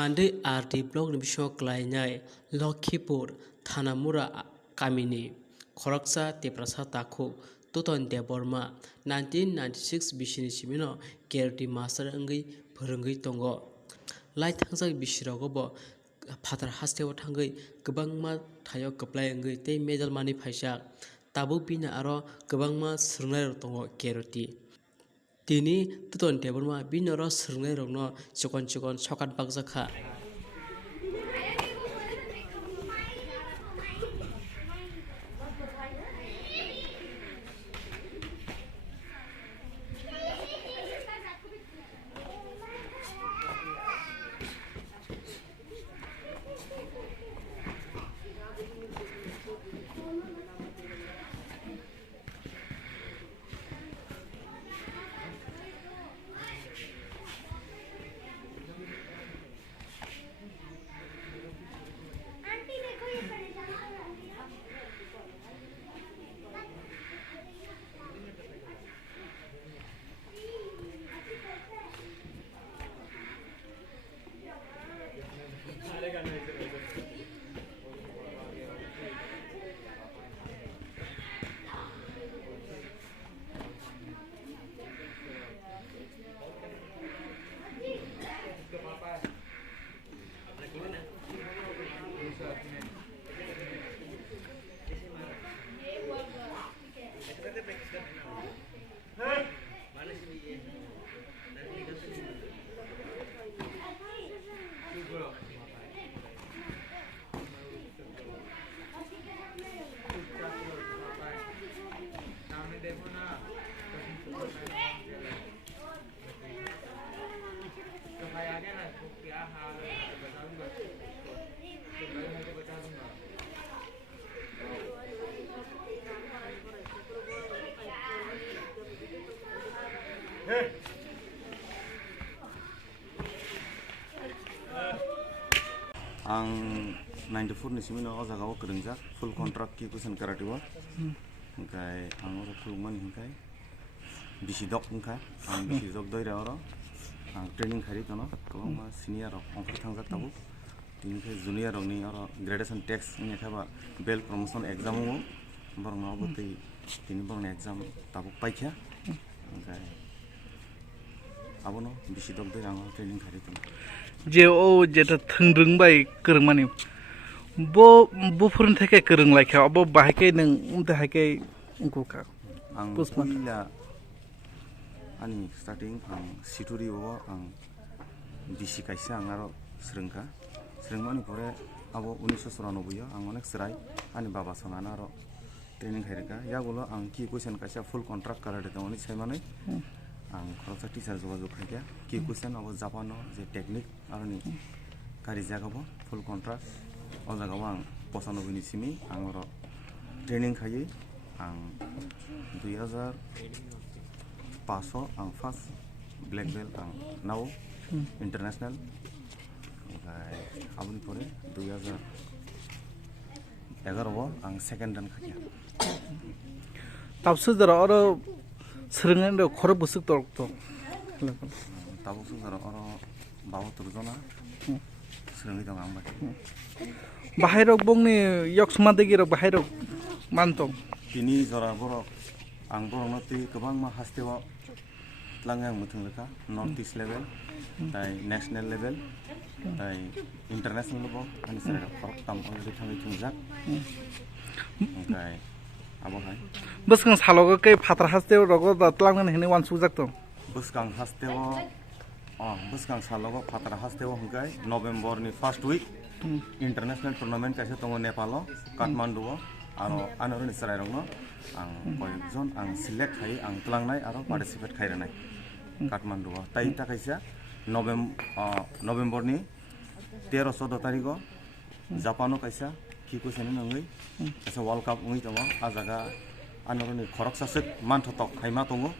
Mande RD blog ni bisho Khwlainani Lokhipur Thanamura Kamini Khoroksa Teprasa Takhu Tutan Debbarma 1996 Bisini Simino Karati Master Wngwi Phwrwngwi Tongo Lai Thangjak Bisiragobo Phatar Haste o Thangwi Kwbangma Thayo Khwlainani tei medal mani phaisa Tabuk bina aro Kwbangma Phwrwngnairok tongo Karati Tini Tutan Debbarma binoro Phwrwngnairokno chikon sokat bakjakha Ang 94 ni simino o jagao kwrwngjak full contract ki kusen karate wo hingkai ang oro khulmani hingkai bisidok hingka ang bisidok doira oro ang training khari tono kwbangma senior rok ongkhor thangjak tabu tinikai junior rok ni oro graduation test ni khaba bel promotion exam wo borong no botei tini borong exam tabu paikha hingkai abono bisidok doira ang training khari tono जे ओ जेटा थंग्रोंबाय Kwrwngmani bo फुरन थाखाय Kwrwng लायखा अब बाहायके नों उमते हायके उंकुका आं पुइला आनि starting आं सिटुरि ओ आं बिसि कायसा आं आरो स्रोंखा स्रोंमानि परे अब 1994 आं अनेक सराय आनि बाबा सनाना आरो ट्रेनिं खायरका यागुलो आं कि क्वेश्चन कायसा फुल कन्ट्राक्ट करादे दंनि सायमानै आं खरसा टिचार जगाजग खायगा कि क्वेश्चन अब जापानो जे टेक्निक आरोनि गारि जागाबो फुल कन्ट्राक्ट ओ जागाव आं 95 नि सिमि आं रो ट्रेनिं खायै आं 2500 आं फार्स्ट ब्लैक बेल्ट आं नाव इंटरनेशनल ओमफ्राय आबुनि परे 2011 आं सेकेंड डान खाया ताबसो जरा आरो स्रोंनाय खर बसुक तक ताबसो जरा आरो 72 जना स्रोंनि दं आं बाहायरक बंनि यक्समा देगिरक बाहायरक मानतं तिनि जरा बरक आं बरंनो ति Kwbangma Haste o tlangay ang muthung lekha North East level tai national level tai international level ani sare korok tam already thangi tungjak okay abo hai बसकं सालोगो कै फातर हास्ते रगो तलांगन हेने वान सुजाक तो बसकं हास्ते o बसकं सालोगो फातर हास्ते o hingkai November ni first week international tournament kaisa tongo Nepal o Kathmandu o aro anoroni sarai rokno ang koyekjon ang select khai ang tlangnai aro participate khairanai Kathmandu o tai ta kaisa November ni 13-14 tarikh Japan o kaisa ki kusen nangui kaisa World Cup ungui tongo a jaga anoroni khoroksasik manthotok khaima tongo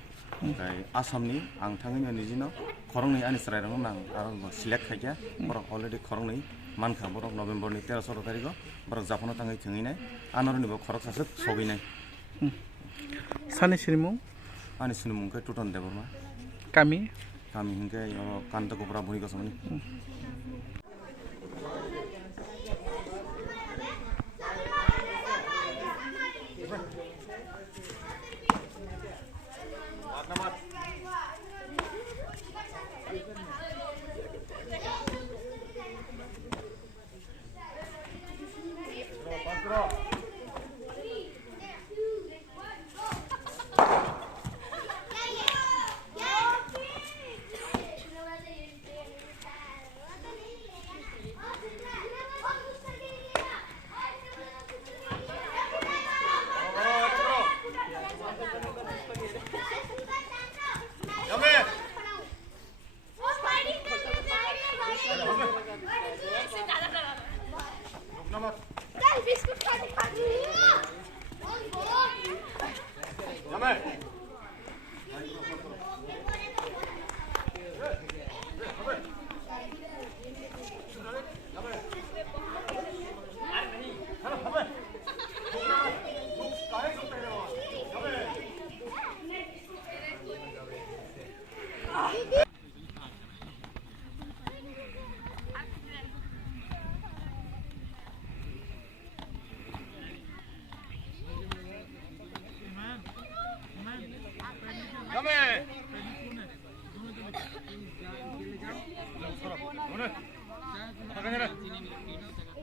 kai Assamni ang thangini nijino Khwrwngni ani sarai rokno nang aro select khaikya borok already Khwrwngni मानखा बरक नभेम्बर नि 13-14 तारिख बरक जापानो थाङै थङैनाय आनरनि बो खरकसासो सगैनाय सानि सिरिमु आनि सिरिमुखै टुटान देबरमा कामी हिंखै कान्ता गोब्रा बुनि गसमनि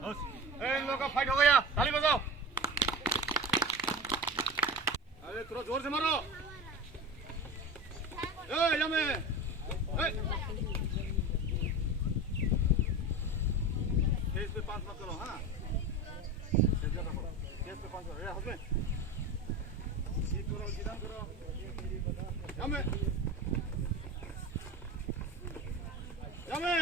इन लोगों का फाइट हो गया, ताली बजाओ। अरे थोड़ा जोर से मारो। यमे केस पे 5 मत करो। हाँ केस पे 5 करो। हाथ में सीट करो, सीधा करो। यमे